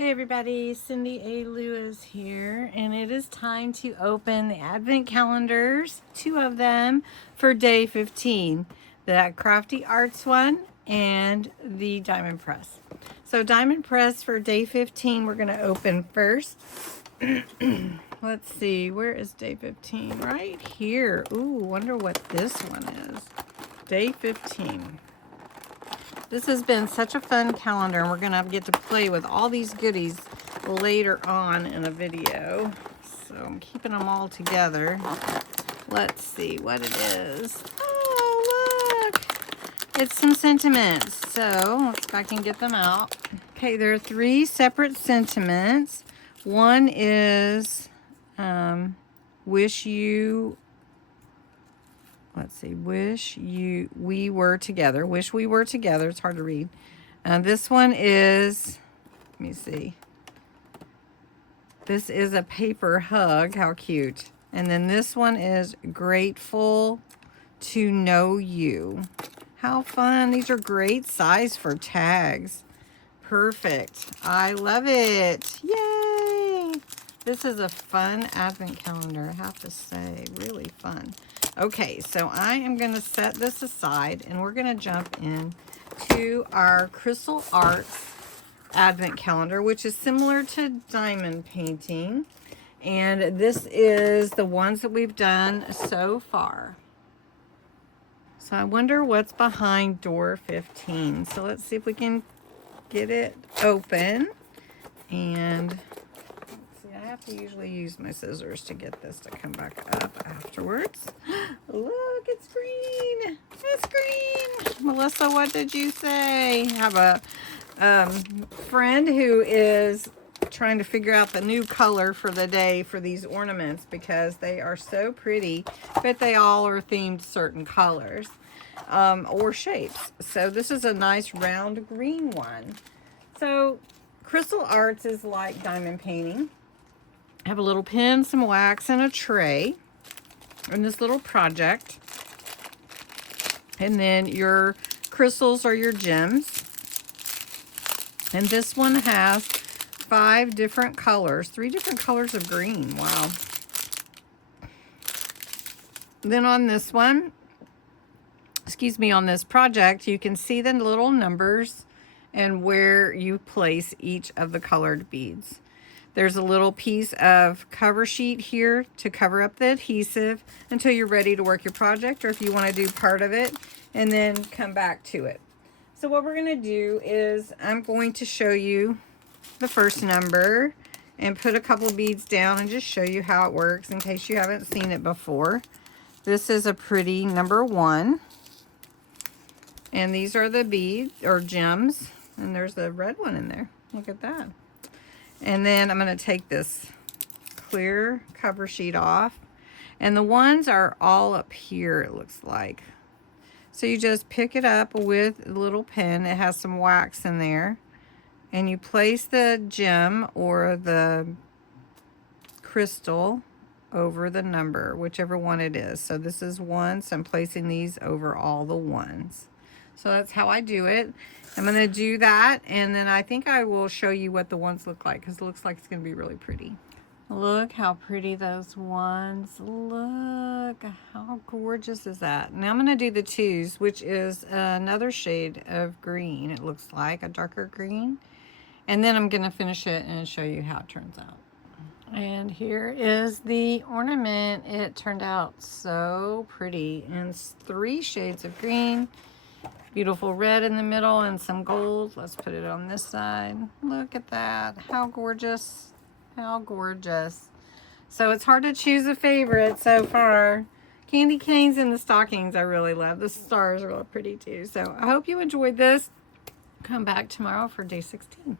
Hey everybody, Cindy A. Lewis here, and it is time to open the advent calendars, 2 of them for day 15, the Crafty Arts one and the Diamond Press. So Diamond Press for day 15 we're going to open first. Let's see, where is day 15? Right here. Ooh, wonder what this one is. Day 15. This has been such a fun calendar, and we're going to get to play with all these goodies later on in a video. So I'm keeping them all together. Let's see what it is. Oh, look! It's some sentiments. So let's see if I can get them out. Okay, there are 3 separate sentiments. One is wish you... Let's see, wish we were together. Wish we were together. It's hard to read. This one is, let me see. This is a paper hug. How cute. And then this one is grateful to know you. How fun. These are great size for tags. Perfect. I love it. Yay. This is a fun advent calendar, I have to say. Really fun. Okay, so I am going to set this aside, and we're going to jump in to our Crystal Arts advent calendar, which is similar to diamond painting. And this is the ones that we've done so far. So I wonder what's behind door 15. So let's see if we can get it open. And I have to usually use my scissors to get this to come back up afterwards. Look, it's green. It's green. Melissa, what did you say? I have a friend who is trying to figure out the new color for the day for these ornaments because they are so pretty, but they all are themed certain colors or shapes. So this is a nice round green one. So Crystal Arts is like diamond painting. I have a little pen, some wax, and a tray in this little project. And then your crystals are your gems. And this one has 5 different colors, 3 different colors of green. Wow. Then on this one, on this project, you can see the little numbers and where you place each of the colored beads. There's a little piece of cover sheet here to cover up the adhesive until you're ready to work your project, or if you want to do part of it and then come back to it. So what we're going to do is I'm going to show you the first number and put a couple of beads down and just show you how it works in case you haven't seen it before. This is a pretty number 1. And these are the beads or gems. And there's the red one in there. Look at that. And then I'm going to take this clear cover sheet off. And the ones are all up here, it looks like. So you just pick it up with a little pen. It has some wax in there. And you place the gem or the crystal over the number, whichever one it is. So this is 1, so I'm placing these over all the ones. So that's how I do it. I'm going to do that, and then I think I will show you what the ones look like, because it looks like it's going to be really pretty. Look how pretty those ones look. How gorgeous is that? Now I'm going to do the 2s, which is another shade of green. It looks like a darker green. And then I'm going to finish it and show you how it turns out. And here is the ornament. It turned out so pretty. And it's 3 shades of green. Beautiful red in the middle and some gold. Let's put it on this side. Look at that. How gorgeous. How gorgeous. So it's hard to choose a favorite so far. Candy canes and the stockings I really love. The stars are really pretty too. So I hope you enjoyed this. Come back tomorrow for day 16.